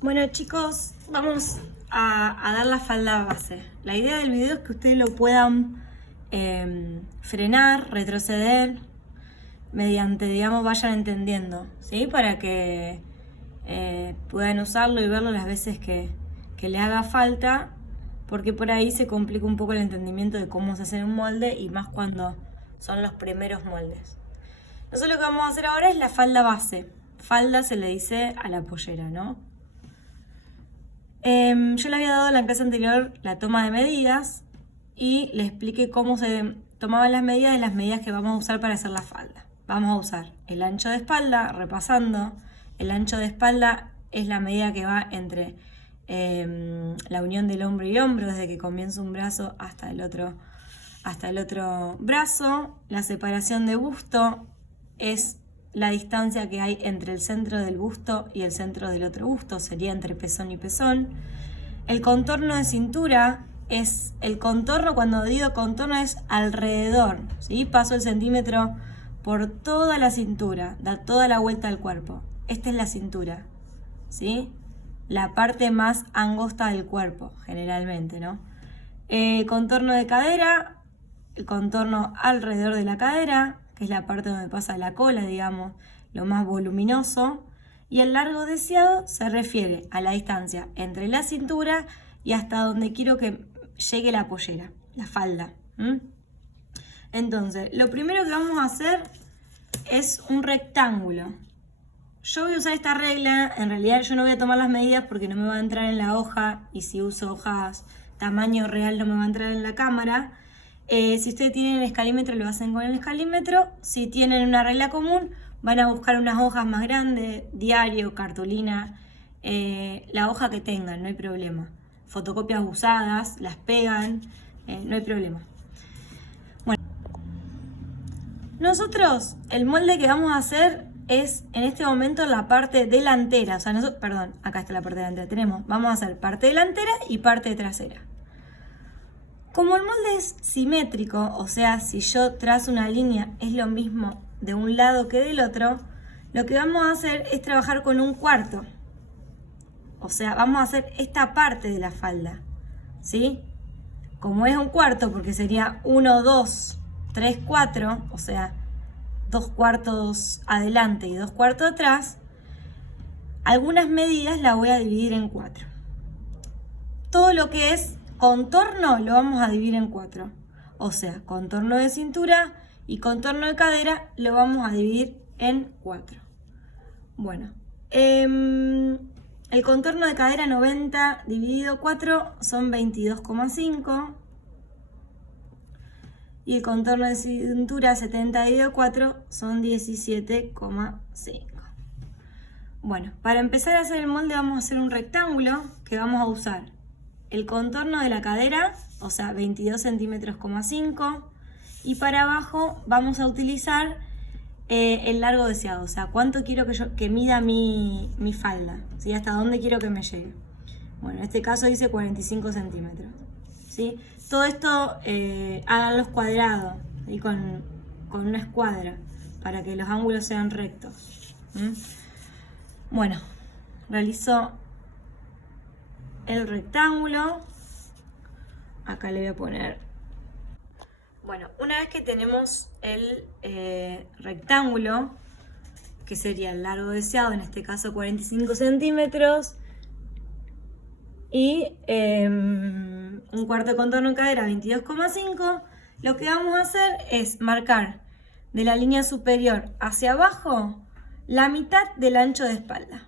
Bueno chicos, vamos a dar la falda base. La idea del video es que ustedes lo puedan frenar, retroceder, mediante, digamos, vayan entendiendo, ¿sí? Para que puedan usarlo y verlo las veces que le haga falta, porque por ahí se complica un poco el entendimiento de cómo se hace un molde y más cuando son los primeros moldes. Nosotros lo que vamos a hacer ahora es la falda base. Falda se le dice a la pollera, ¿no? Yo le había dado en la clase anterior la toma de medidas y le expliqué cómo se tomaban las medidas de las medidas que vamos a usar para hacer la falda. Vamos a usar el ancho de espalda, repasando. El ancho de espalda es la medida que va entre la unión del hombro y hombro, desde que comienza un brazo hasta el otro brazo. La separación de busto es la distancia que hay entre el centro del busto y el centro del otro busto, sería entre pezón y pezón. El contorno de cintura es el contorno, cuando digo contorno es alrededor, ¿sí? Paso el centímetro por toda la cintura, da toda la vuelta al cuerpo. Esta es la cintura, ¿sí? La parte más angosta del cuerpo, generalmente, ¿no? Contorno de cadera, el contorno alrededor de la cadera, que es la parte donde pasa la cola, digamos, lo más voluminoso. Y el largo deseado se refiere a la distancia entre la cintura y hasta donde quiero que llegue la pollera, la falda. Entonces, lo primero que vamos a hacer es un rectángulo. Yo voy a usar esta regla, en realidad yo no voy a tomar las medidas porque no me va a entrar en la hoja, y si uso hojas tamaño real no me va a entrar en la cámara. Si ustedes tienen el escalímetro, lo hacen con el escalímetro. Si tienen una regla común, van a buscar unas hojas más grandes, diario, cartulina, la hoja que tengan, no hay problema. Fotocopias usadas, las pegan, no hay problema. Bueno, nosotros el molde que vamos a hacer es en este momento la parte delantera. O sea, perdón, acá está la parte delantera. Vamos a hacer parte delantera y parte trasera. Como el molde es simétrico, o sea, si yo trazo una línea es lo mismo de un lado que del otro, lo que vamos a hacer es trabajar con un cuarto. O sea, vamos a hacer esta parte de la falda, ¿sí? Como es un cuarto, porque sería 1, 2, 3, 4, o sea, 2 cuartos adelante y 2 cuartos atrás, algunas medidas las voy a dividir en 4. Todo lo que es contorno lo vamos a dividir en 4. O sea, contorno de cintura y contorno de cadera lo vamos a dividir en 4. Bueno, el contorno de cadera 90 dividido 4 son 22,5. Y el contorno de cintura 70 dividido 4 son 17,5. Bueno, para empezar a hacer el molde vamos a hacer un rectángulo que vamos a usar el contorno de la cadera, o sea, 22 centímetros, y para abajo vamos a utilizar el largo deseado, o sea, cuánto quiero que mida mi falda, ¿sí? Hasta dónde quiero que me llegue. Bueno, en este caso dice 45 centímetros, ¿sí? Todo esto hagan los cuadrados, ¿sí? con una escuadra, para que los ángulos sean rectos. Bueno, realizo el rectángulo. Acá le voy a poner. Bueno, una vez que tenemos el rectángulo, que sería el largo deseado, en este caso 45 centímetros, y un cuarto de contorno en cadera 22,5, lo que vamos a hacer es marcar de la línea superior hacia abajo la mitad del ancho de espalda.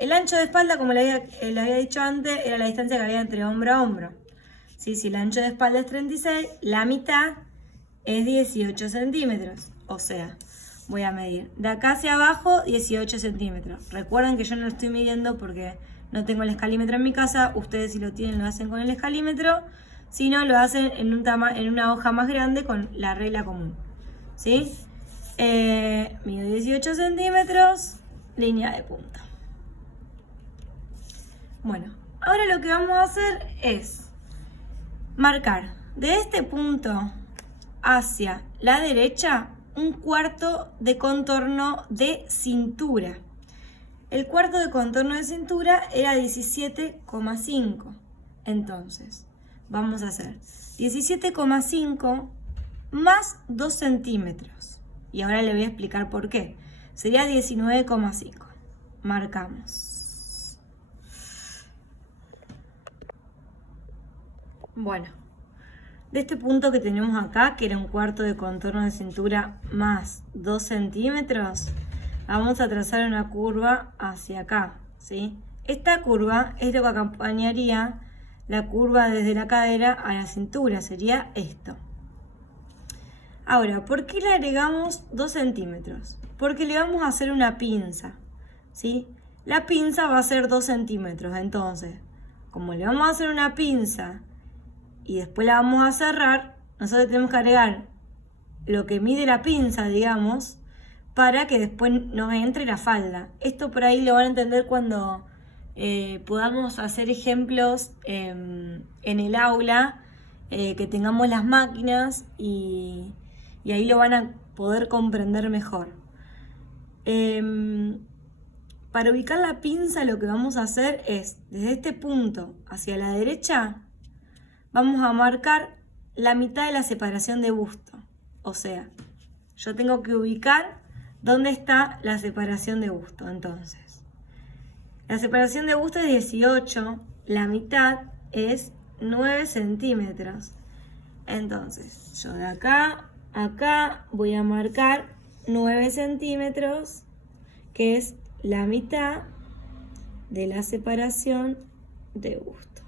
El ancho de espalda, como le había dicho antes, era la distancia que había entre hombro a hombro. ¿Sí? Si el ancho de espalda es 36, la mitad es 18 centímetros. O sea, voy a medir de acá hacia abajo 18 centímetros. Recuerden que yo no lo estoy midiendo porque no tengo el escalímetro en mi casa. Ustedes, si lo tienen, lo hacen con el escalímetro. Si no, lo hacen en una hoja más grande con la regla común. ¿Sí? Mido 18 centímetros, línea de punta. Bueno, ahora lo que vamos a hacer es marcar de este punto hacia la derecha un cuarto de contorno de cintura. El cuarto de contorno de cintura era 17,5. Entonces, vamos a hacer 17,5 más 2 centímetros. Y ahora le voy a explicar por qué. Sería 19,5. Marcamos. Bueno, de este punto que tenemos acá, que era un cuarto de contorno de cintura más 2 centímetros, vamos a trazar una curva hacia acá, ¿sí? Esta curva es lo que acompañaría la curva desde la cadera a la cintura, sería esto. Ahora, ¿por qué le agregamos 2 centímetros? Porque le vamos a hacer una pinza, ¿sí? La pinza va a ser 2 centímetros, entonces, como le vamos a hacer una pinza y después la vamos a cerrar, nosotros tenemos que agregar lo que mide la pinza, digamos, para que después nos entre la falda. Esto por ahí lo van a entender cuando podamos hacer ejemplos en el aula, que tengamos las máquinas y ahí lo van a poder comprender mejor. Para ubicar la pinza lo que vamos a hacer es, desde este punto hacia la derecha, vamos a marcar la mitad de la separación de busto. O sea, yo tengo que ubicar dónde está la separación de busto. Entonces, la separación de busto es 18, la mitad es 9 centímetros. Entonces, yo de acá a acá voy a marcar 9 centímetros, que es la mitad de la separación de busto.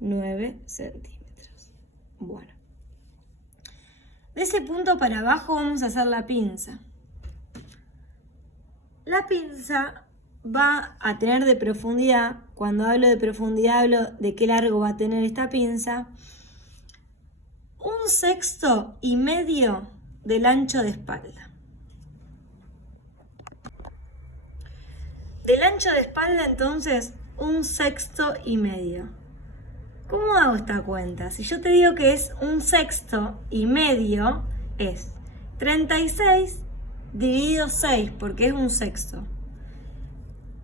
9 centímetros. Bueno, de ese punto para abajo vamos a hacer la pinza. La pinza va a tener de profundidad, cuando hablo de profundidad hablo de qué largo va a tener esta pinza, 1/6 del ancho de espalda. Del ancho de espalda, entonces, 1/6. ¿Cómo hago esta cuenta? Si yo te digo que es 1/6, es 36 dividido 6, porque es 1/6.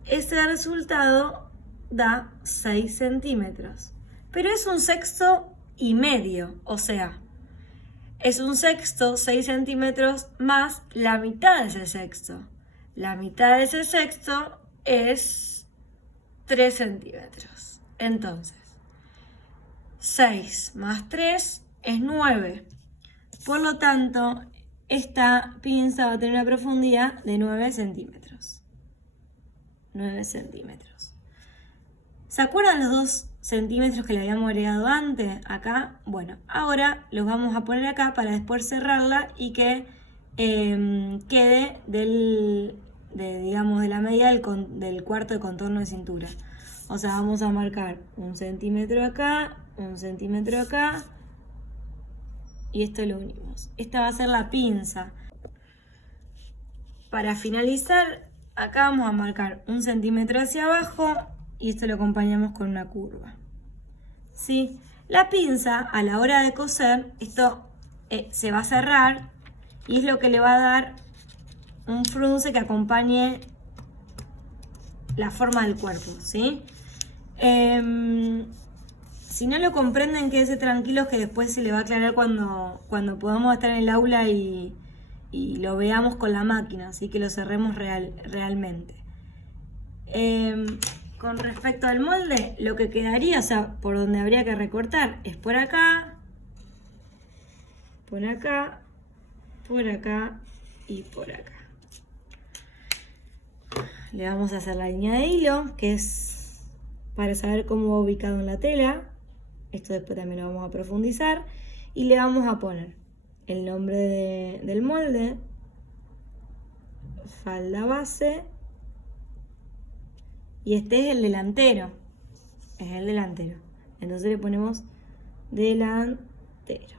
Ese resultado da 6 centímetros. Pero es 1/6, o sea, es 1/6, 6 centímetros, más la mitad de ese sexto. La mitad de ese sexto es 3 centímetros. Entonces, 6 más 3 es 9. Por lo tanto, esta pinza va a tener una profundidad de 9 centímetros. 9 centímetros. ¿Se acuerdan los 2 centímetros que le habíamos agregado antes? Acá. Bueno, ahora los vamos a poner acá para después cerrarla y que quede de la medida del cuarto de contorno de cintura. O sea, vamos a marcar 1 centímetro acá, 1 centímetro acá, y esto lo unimos. Esta va a ser la pinza. Para finalizar, acá vamos a marcar 1 centímetro hacia abajo y esto lo acompañamos con una curva. ¿Sí? La pinza, a la hora de coser, esto se va a cerrar y es lo que le va a dar un frunce que acompañe la forma del cuerpo, ¿sí? Si no lo comprenden, quédense tranquilos que después se le va a aclarar cuando podamos estar en el aula y lo veamos con la máquina, así que lo cerremos realmente. Con respecto al molde, lo que quedaría, o sea, por donde habría que recortar, es por acá, por acá, por acá y por acá. Le vamos a hacer la línea de hilo, que es para saber cómo va ubicado en la tela. Esto después también lo vamos a profundizar. Y le vamos a poner el nombre del molde, falda base, y este es el delantero. Es el delantero. Entonces le ponemos delantero.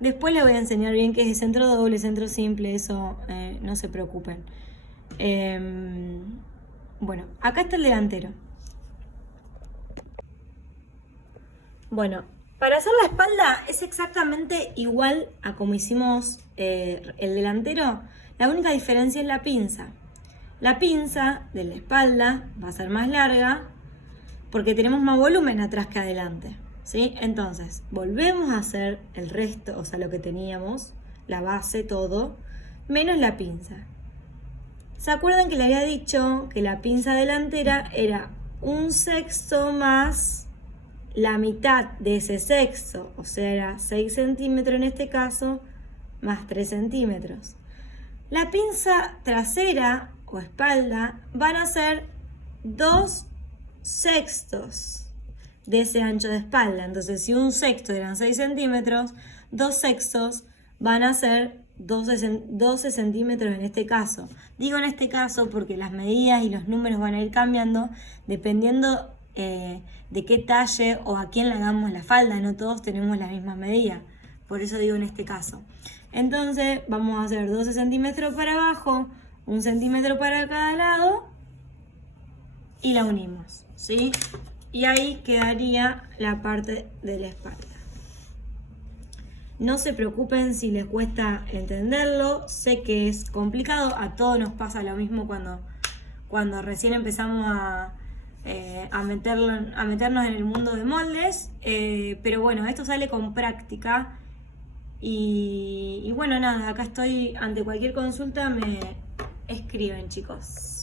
Después les voy a enseñar bien qué es centro doble, centro simple, eso no se preocupen. Bueno, acá está el delantero. Bueno, para hacer la espalda es exactamente igual a como hicimos el delantero. La única diferencia es la pinza. La pinza de la espalda va a ser más larga porque tenemos más volumen atrás que adelante, ¿sí? Entonces, volvemos a hacer el resto, o sea, lo que teníamos, la base, todo, menos la pinza. ¿Se acuerdan que le había dicho que la pinza delantera era 1/6 más la mitad de ese sexto? O sea, era 6 centímetros en este caso, más 3 centímetros. La pinza trasera o espalda van a ser 2/6 de ese ancho de espalda. Entonces, si 1/6 eran 6 centímetros, 2/6 van a ser 12 centímetros en este caso. Digo en este caso porque las medidas y los números van a ir cambiando dependiendo de qué talle o a quién le hagamos la falda. No todos tenemos las mismas medidas. Por eso digo en este caso. Entonces vamos a hacer 12 centímetros para abajo, 1 centímetro para cada lado y la unimos, ¿sí? Y ahí quedaría la parte de la espalda. No se preocupen si les cuesta entenderlo, sé que es complicado, a todos nos pasa lo mismo cuando recién empezamos a meternos en el mundo de moldes, pero bueno, esto sale con práctica y bueno, nada, acá estoy, ante cualquier consulta me escriben, chicos.